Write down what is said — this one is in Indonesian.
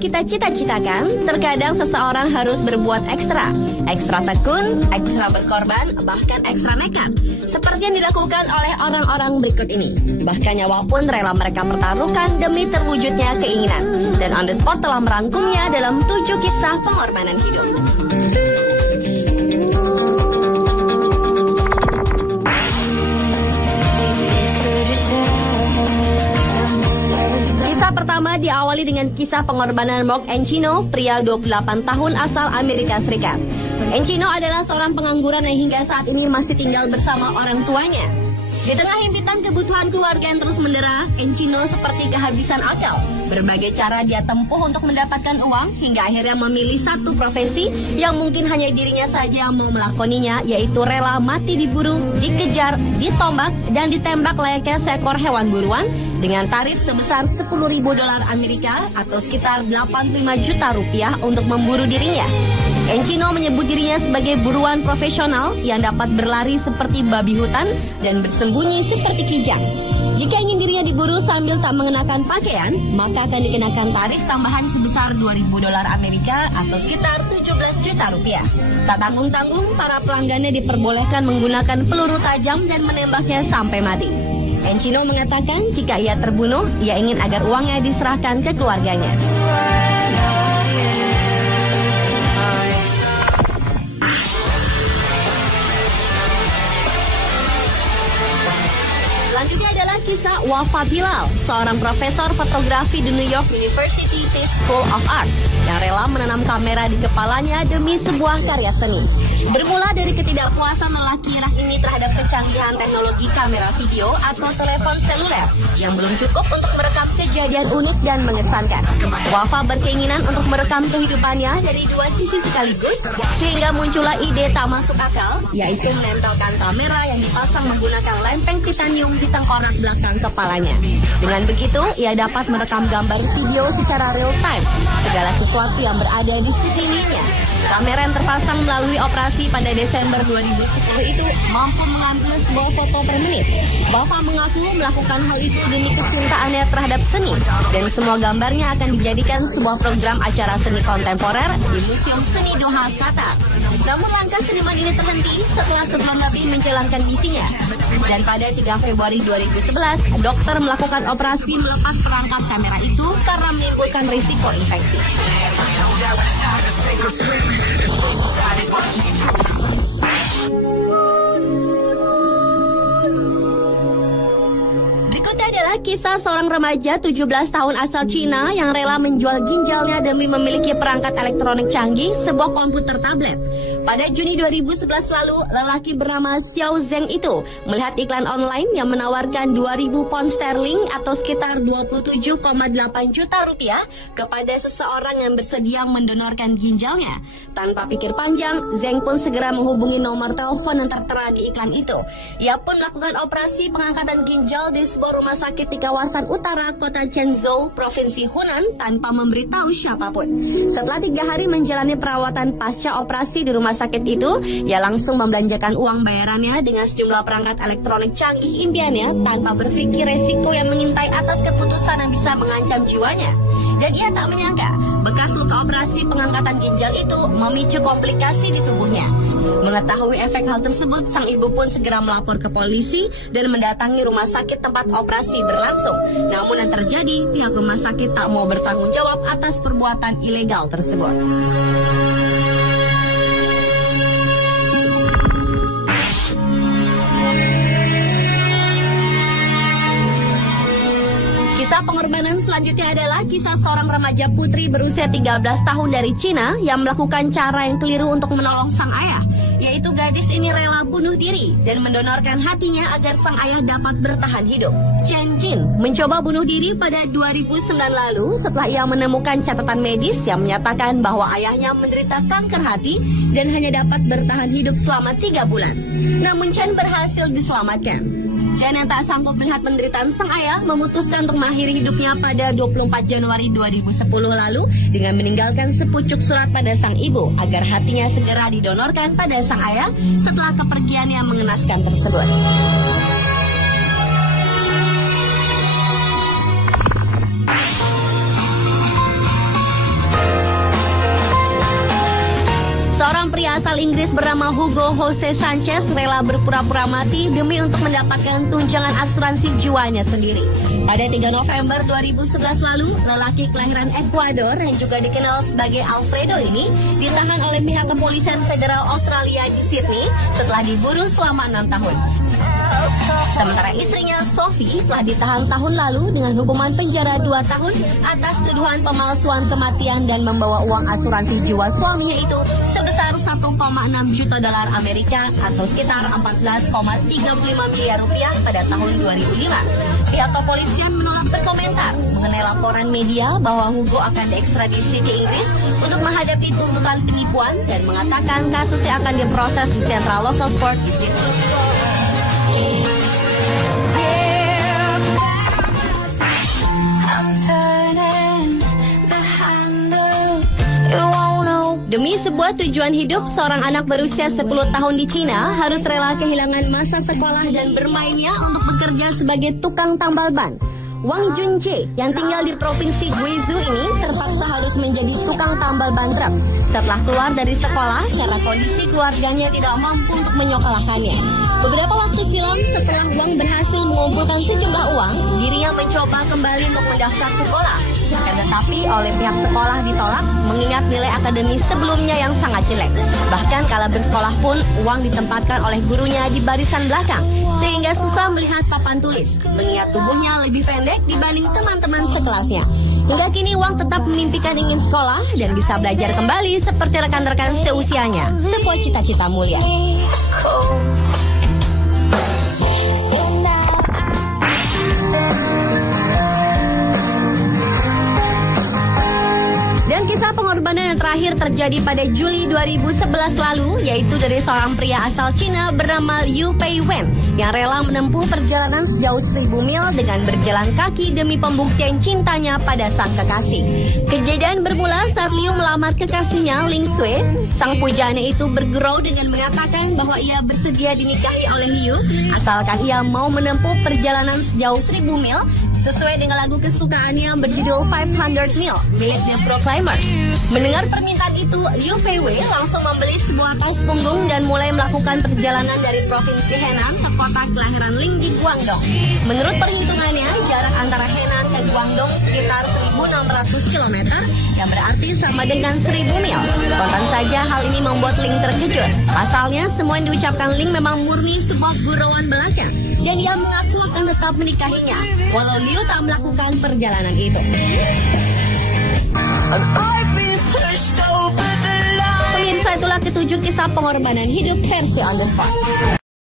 yang kita cita-citakan, terkadang seseorang harus berbuat ekstra. Ekstra tekun, ekstra berkorban, bahkan ekstra nekat. Seperti yang dilakukan oleh orang-orang berikut ini. Bahkan nyawa pun rela mereka pertaruhkan demi terwujudnya keinginan. Dan On The Spot telah merangkumnya dalam 7 kisah pengorbanan hidup. Pertama diawali dengan kisah pengorbanan Mark Encino, pria 28 tahun asal Amerika Serikat. Encino adalah seorang pengangguran yang hingga saat ini masih tinggal bersama orang tuanya. Di tengah himpitan kebutuhan keluarga yang terus mendera, Encino seperti kehabisan akal. Berbagai cara dia tempuh untuk mendapatkan uang hingga akhirnya memilih satu profesi yang mungkin hanya dirinya saja mau melakoninya, yaitu rela mati diburu, dikejar, ditombak, dan ditembak layaknya seekor hewan buruan dengan tarif sebesar $10.000 Amerika atau sekitar 85 juta rupiah untuk memburu dirinya. Encino menyebut dirinya sebagai buruan profesional yang dapat berlari seperti babi hutan dan bersembunyi seperti kijang. Jika ingin dirinya diburu sambil tak mengenakan pakaian, maka akan dikenakan tarif tambahan sebesar $2.000 Amerika atau sekitar 17 juta rupiah. Tak tanggung-tanggung, para pelanggannya diperbolehkan menggunakan peluru tajam dan menembaknya sampai mati. Encino mengatakan jika ia terbunuh, ia ingin agar uangnya diserahkan ke keluarganya. Selanjutnya adalah kisah Wafa Bilal, seorang profesor fotografi di New York University Tisch School of Arts yang rela menanam kamera di kepalanya demi sebuah karya seni. Bermula dari ketidakpuasan lelaki Irak ini terhadap kecanggihan teknologi kamera video atau telepon seluler yang belum cukup untuk merekam kejadian unik dan mengesankan. Wafa berkeinginan untuk merekam kehidupannya dari dua sisi sekaligus, sehingga muncullah ide tak masuk akal, yaitu menempelkan kamera yang dipasang menggunakan lempeng titanium di tengkorak belakang kepalanya. Dengan begitu, ia dapat merekam gambar video secara real time, segala sesuatu yang berada di sekelilingnya. Kamera yang terpasang melalui operasi pada Desember 2010 itu mampu mengambil sebuah foto per menit. Wafa mengaku melakukan hal itu demi kecintaannya terhadap seni, dan semua gambarnya akan dijadikan sebuah program acara seni kontemporer di Museum Seni Doha, Qatar. Namun langkah seniman ini terhenti setelah sebulan lebih menjalankan misinya. Dan pada 3 Februari 2011, dokter melakukan operasi melepas perangkat kamera itu karena menimbulkan risiko infeksi. Berikutnya adalah kisah seorang remaja 17 tahun asal Cina yang rela menjual ginjalnya demi memiliki perangkat elektronik canggih, sebuah komputer tablet. Pada Juni 2011 lalu, lelaki bernama Xiao Zeng itu melihat iklan online yang menawarkan 2.000 pound sterling atau sekitar 27,8 juta rupiah kepada seseorang yang bersedia mendonorkan ginjalnya. Tanpa pikir panjang, Zeng pun segera menghubungi nomor telepon yang tertera di iklan itu. Ia pun melakukan operasi pengangkatan ginjal di sebuah rumah sakit di kawasan utara kota Chenzhou, Provinsi Hunan, tanpa memberitahu siapapun. Setelah 3 hari menjalani perawatan pasca operasi di rumah sakit itu, ia langsung membelanjakan uang bayarannya dengan sejumlah perangkat elektronik canggih impiannya tanpa berpikir resiko yang mengintai atas keputusan yang bisa mengancam jiwanya. Dan ia tak menyangka bekas luka operasi pengangkatan ginjal itu memicu komplikasi di tubuhnya. Mengetahui efek hal tersebut, sang ibu pun segera melapor ke polisi dan mendatangi rumah sakit tempat operasi berlangsung. Namun yang terjadi, pihak rumah sakit tak mau bertanggung jawab atas perbuatan ilegal tersebut. Kisah pengorbanan selanjutnya adalah kisah seorang remaja putri berusia 13 tahun dari Cina yang melakukan cara yang keliru untuk menolong sang ayah, yaitu gadis ini rela bunuh diri dan mendonorkan hatinya agar sang ayah dapat bertahan hidup. Chen Jin mencoba bunuh diri pada 2009 lalu setelah ia menemukan catatan medis yang menyatakan bahwa ayahnya menderita kanker hati dan hanya dapat bertahan hidup selama 3 bulan. Namun Chen berhasil diselamatkan. Chen yang tak sanggup melihat penderitaan sang ayah memutuskan untuk mengakhiri hidupnya pada 24 Januari 2010 lalu dengan meninggalkan sepucuk surat pada sang ibu agar hatinya segera didonorkan pada sang ayah setelah kepergiannya mengenaskan tersebut. asal Inggris bernama Hugo Jose Sanchez rela berpura-pura mati demi untuk mendapatkan tunjangan asuransi jiwanya sendiri. Pada 3 November 2011 lalu, lelaki kelahiran Ekuador yang juga dikenal sebagai Alfredo ini ditahan oleh pihak kepolisian federal Australia di Sydney setelah diburu selama 6 tahun. Sementara istrinya Sophie telah ditahan tahun lalu dengan hukuman penjara 2 tahun atas tuduhan pemalsuan kematian dan membawa uang asuransi jiwa suaminya itu sebesar 1,6 juta dolar Amerika atau sekitar 14,35 miliar rupiah pada tahun 2005. Pihak kepolisian menolak berkomentar mengenai laporan media bahwa Hugo akan diekstradisi ke Inggris untuk menghadapi tuntutan penipuan dan mengatakan kasusnya akan diproses di Central Local Court di Sydney. Demi sebuah tujuan hidup, seorang anak berusia 10 tahun di Cina harus rela kehilangan masa sekolah dan bermainnya untuk bekerja sebagai tukang tambal ban. Wang Junjie yang tinggal di provinsi Guizhou ini terpaksa harus menjadi tukang tambal ban truk setelah keluar dari sekolah karena kondisi keluarganya tidak mampu untuk menyekolahkannya. Beberapa waktu silam setelah Wang berhasil mengumpulkan sejumlah uang, dirinya mencoba kembali untuk mendaftar sekolah. Akan tetapi oleh pihak sekolah ditolak mengingat nilai akademis sebelumnya yang sangat jelek. Bahkan kala bersekolah pun Wang ditempatkan oleh gurunya di barisan belakang sehingga susah melihat papan tulis mengingat tubuhnya lebih pendek dibanding teman-teman sekelasnya. Hingga kini Wang tetap memimpikan ingin sekolah dan bisa belajar kembali seperti rekan-rekan seusianya. Sebuah cita-cita mulia. Dan kisah pengorbanan yang terakhir terjadi pada Juli 2011 lalu, yaitu dari seorang pria asal Cina bernama Liu Peiwen yang rela menempuh perjalanan sejauh 1000 mil dengan berjalan kaki demi pembuktian cintanya pada sang kekasih. Kejadian bermula saat Liu melamar kekasihnya Ling Sui. Sang pujana itu bergurau dengan mengatakan bahwa ia bersedia dinikahi oleh Liu asalkan ia mau menempuh perjalanan sejauh 1000 mil sesuai dengan lagu kesukaannya berjudul 500 Mil milik The Proclaimers. Mendengar permintaan itu, Liu Peiwei langsung membeli sebuah tas punggung dan mulai melakukan perjalanan dari provinsi Henan ke kota kelahiran Ling di Guangdong. Menurut perhitungannya, jarak antara Henan ke Guangdong sekitar 1.600 km yang berarti sama dengan 1000 mil. Kontan saja hal ini membuat Ling terkejut. Pasalnya, semua yang diucapkan Ling memang murni sebuah gurauan belaka dan ia mengaku akan tetap menikahinya walau Liu tak melakukan perjalanan itu. Pemirsa, itulah ketujuh kisah pengorbanan hidup versi On The Spot.